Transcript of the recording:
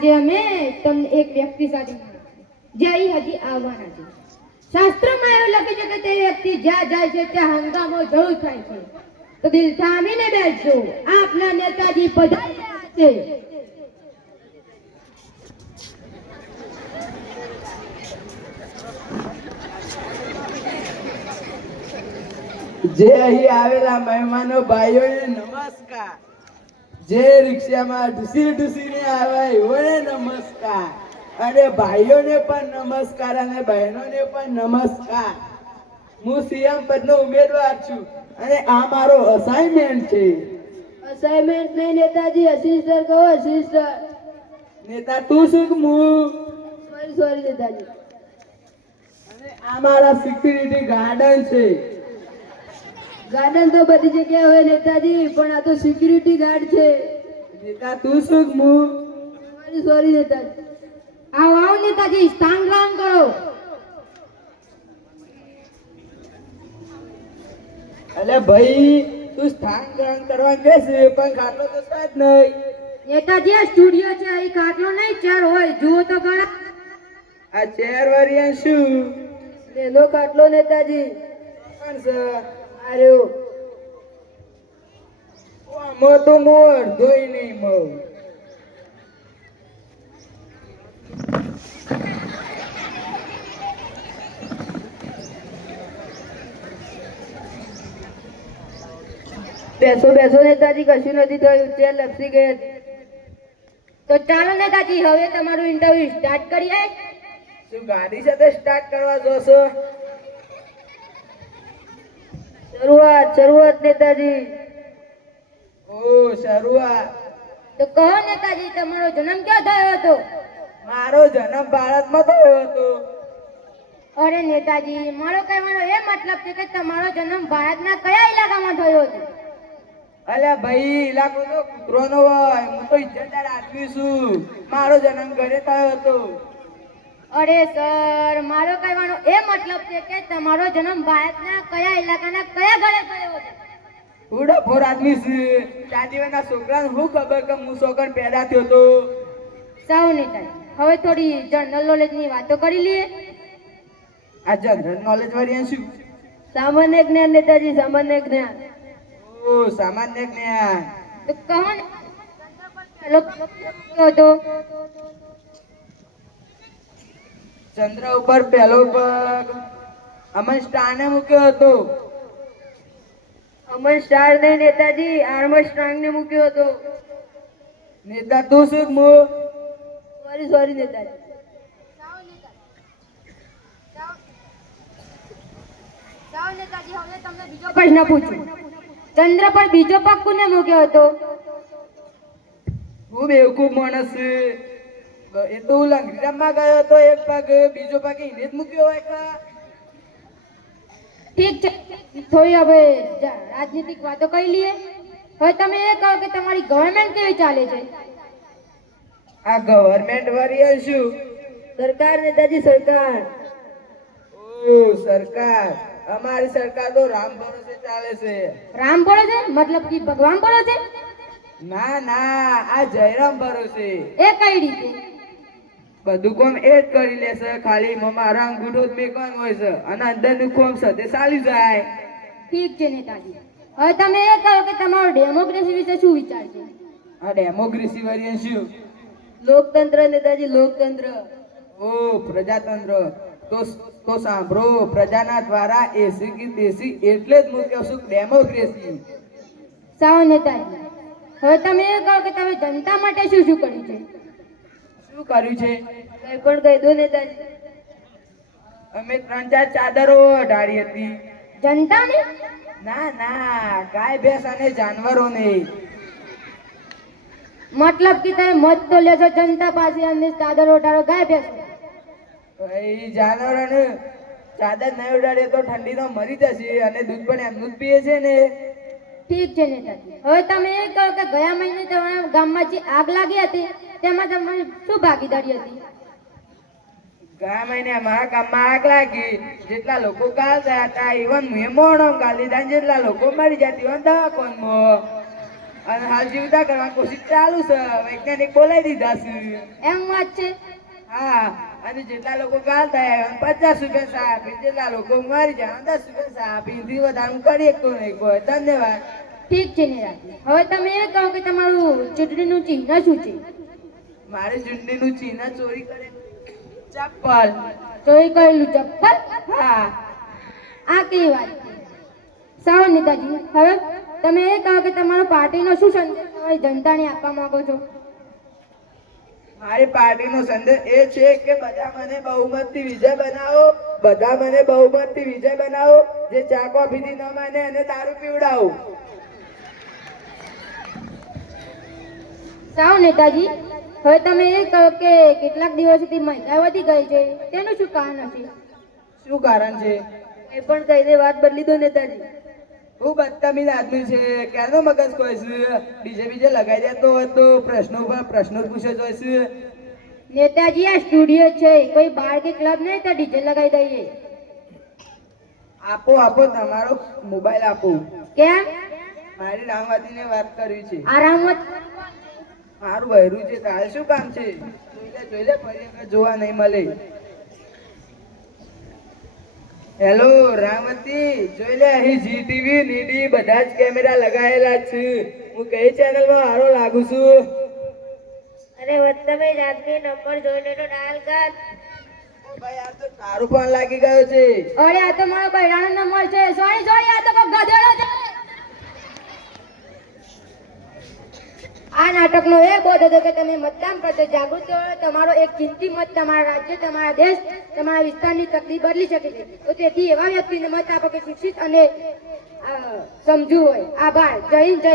આજે અમે તમને એક વ્યક્તિ સાથે જે અહીં હજી આવવાના છે. શાસ્ત્રમાં એવું લખ્યું છે કે તે વ્યક્તિ જ્યાં જાય છે ત્યાં હંગામો જરૂર થાય છે. તો દિલ થામીને બેસજો, આપના નેતાજી પધારી રહ્યા છે. જે અહીં આવેલા મહેમાનો ભાઈઓને નમસ્કાર. જે રિક્ષામાં ઢૂસીને આવ્યા એઓને નમસ્કાર. અને ભાઈઓને પણ નમસ્કાર અને બહેનોને પણ નમસ્કાર. હું સીએમ પદનો ઉમેદવાર છું અને આ મારો અસાઇનમેન્ટ છે. અસાઇનમેન્ટ નહીં નેતાજી, અસિસ્ટર કહો અસિસ્ટર. નેતા તું શું કે હું? સોરી નેતાજી. અને આ મારા સિક્યુરિટી ગાર્ડન છે. ગાર્ડન તો બધી જગ્યાએ હોય નેતાજી, પણ આ તો સિક્યુરિટી ગાર્ડ છે. નેતા તું શું કે હું? સોરી નેતાજી. આવો નેતાજી, સ્થાન ગ્રહણ કરો. અલે ભાઈ તું સ્થાન ગ્રહણ કરવા જશે પણ ખાટલો તો છે જ નહીં. નેતાજી આ સ્ટુડિયો છે, અહીં ખાટલો નહીં ચેર હોય, જુઓ તો ખરા. આ ચેર વાળિયા શું? એનો ખાટલો નેતાજી. કોણ છે? આર્યો. મો તો મોર ધોઈ નહીં મો. બેસો બેસો નેતાજી, કશું નથી થયું, ચેર લપસી ગઈ હતી. તો ચાલો નેતાજી, હવે તમારું ઇન્ટરવ્યુ સ્ટાર્ટ કરીએ. શું ગાડી સાથે સ્ટાર્ટ કરવા જોશો? શરૂઆત નેતાજી. ઓ શરૂઆત. તો કહો નેતાજી, તમારો જન્મ ક્યાં થયો હતો? મારો જન્મ ભારતમાં થયો હતો. અરે નેતાજી, મારો કહેવાનો એ મતલબ છે કે તમારો જન્મ ભારતના કયા ઇલાકામાં થયો હતો? અલ્યા ભાઈ ઇલાકો તો કૂતરોનો હોય, હું તો ઇજ્જતદાર આદમી છું. મારો જન્મ ઘરે થયો હતો. અરે સર, મારો કહેવાનો એ મતલબ છે કે તમારો જન્મ ભારતના કયા ઇલાકાના કયા ઘરે થયો હતો? હું ડફોર આદમી છું. દાદીઓના છોકરાને શું ખબર કે હું છોકરા પેદા થયો હતો. સાવ નેતાજી, હવે થોડી જનરલ નોલેજની વાતો કરી લઈએ. આ જનરલ નોલેજ વાળી શું? સામાન્ય જ્ઞાન નેતાજી, સામાન્ય જ્ઞાન. ઓ સામાન્ય જ્ઞાન. તો કહો ને, પહેલો હતો ચંદ્ર ઉપર પહેલો પગ અમર સ્ટારને મૂક્યો હતો. અમર સ્ટાર નહીં નેતાજી, આર્મસ્ટ્રોંગ ને મૂક્યો હતો. નેતા તું શું કે હું? સોરી નેતાજી. પ્રશ્ન પૂછું. ચંદ્ર પર બીજો પગ કોને મૂક્યો હતો? હું બેવકૂફ માણસ છું. એ તો હું લંગડામાં ગયો હતો, એક પગ બીજો પગ એને જ મૂક્યો હોય કા? ઠીક છે, થોડી હવે રાજનીતિક વાતો કરી લઈએ. હવે તમે એ કહો કે તમારી ગવર્નમેન્ટ કેવી ચાલે છે? આ ગવર્નમેન્ટ વાળી શું? સરકાર નેતાજી, સરકાર. ઓ સરકાર. અમારી સરકાર તો રામ ભરોસે ચાલે છે. રામ બોલે છે મતલબ કે ભગવાન બોલે છે? ના ના, આ જયરામ ભરોસે. એ કઈ રીતે? બધું કોમ એ જ કરી લેશે, ખાલી મારા અંગૂઠો જ મેકવાનું હોય છે અને અંદરનું કોમ સાથે ચાલી જાય. ઠીક છે નેતાજી, હવે તમે એ કહો કે તમારો ડેમોક્રેસી વિશે શું વિચાર છે? આ ડેમોક્રેસી વાળી શું? લોકતંત્ર નેતાજી, લોકતંત્ર. ઓ પ્રજાતંત્ર. તો સાંભળો, પ્રજાના દ્વારા એસી કી દેશી એટલે જ મૂક્યો છું ડેમોક્રેસી. સાવ નેતાજી, હવે તમે એ કહો કે તમે જનતા માટે શું શું કર્યું છે? શું કર્યું છે? કઈ પણ કહી દો નેતાજી. અમે 3-4 ચાદરો અઢાડી હતી. જનતાને? ના ના, ગાય ભેંસ અને જાનવરોને. મતલબ કે તમે મત તો લેશો જનતા પાસે અને ચાદર ઉડાડો ગાય ભેંસો. ભાઈ જાનવરોને ચાદર નહીં ઉડાડીએ તો ઠંડીનો મરી જશે અને દૂધ પણ એમનું જ પીએ છે ને. ઠીક છે નેતાજી, હવે તમે એ કહો કે ગયા મહિને તમારા ગામમાં જે આગ લાગી હતી તેમાં તમારી શું ભાગીદારી હતી? ગયા મહિને અમારા ગામમાં આગ લાગી. જેટલા લોકો ગાલ ગયા હતા ઇવન મેં મોણો ગાલી દીધા. જેટલા લોકો મરી જતી હોય દવાખાનામાં. અને હાલ જીવતા કરવાની કોશિશ ચાલુ છે, વૈજ્ઞાનિક બોલાવી દીધા છે. એમ વાત છે. હા, અને જેટલા લોકો ગાલ થાય 50 રૂપિયા સા આપી, જેટલા લોકો મરી જાય 10 રૂપિયા સા આપી, થી વધારે હું કરી શકતો નહીં. કોઈ ધન્યવાદ. ઠીક છે નિરાજી. હવે તમે એ કહો કે તમારું ચૂંટણીનું ચિહ્ન શું છે? મારે ચૂંટણીનું ચિહ્ન ચોરી કરે ચપ્પલ. ચોરી કરેલું ચપ્પલ? હા, આ કેવી વાત છે? સારું નેતાજી, હવે તમે એ કહો કે તમારો પાર્ટીનો શું સંદેશ તમારી જનતાને આપવા માંગો છો? મારી પાર્ટીનો સંદેશ એ છે કે બધા મને બહુમતથી વિજય બનાવો, બધા મને બહુમતથી વિજય બનાવો. જે ચા કોફીથી ન માને અને દારૂ પીવડાવો. સારું નેતાજી, હવે તમે એ કહો કે કેટલાક દિવસોથી મહેંગાઈ વધી ગઈ છે, તેનું શું કારણ હશે? શું કારણ છે? એ પણ કહીને વાત બદલી દો નેતાજી. હું બદતમીઝ આદમી છે, ક્યારનો મગજ કોઈ છે? બીજે લગાઈ દેતો હોય તો પ્રશ્નો ઉપર પ્રશ્નો જ પૂછે જોઈશે. નેતાજી આ સ્ટુડિયો છે, કોઈ બાર કે ક્લબ નહીં તો ડીજે લગાવી દઈએ. આપો તમારો મોબાઈલ આપો. કેમ? મારી રામવાદીને વાત કરવી છે. આરામત મારું બહેરું છે, તારે શું કામ છે? જોઈ લે ફરી વખત જોવા નહીં મળે. હેલો રામવતી, જોઈ લે અહીં જીટીવી નીડી બધા જ કેમેરા લગાવેલા છે. હું કઈ ચેનલમાં હારો લાગુ છું? અરે વત્તમે આદમી નંબર જોઈને તો ડાયલ કર. ભાઈ આ તો તારું પણ લાગી ગયો છે. અરે આ તો મારો બૈરાનો નંબર છે. સોરી આ તો કોક ગધેડો છે. આ નાટકનો એ બોધ હતો કે તમે મતદાન પ્રત્યે જાગૃત રહો. તમારો એક કિંમતી મત તમારા રાજ્ય, તમારા દેશ, તમારા વિસ્તારની તકલીફ બદલી શકે છે. તો તેથી એવા વ્યક્તિને મત આપો કે શિક્ષિત અને સમજુ હોય. આભાર. જય હિન્દ, જય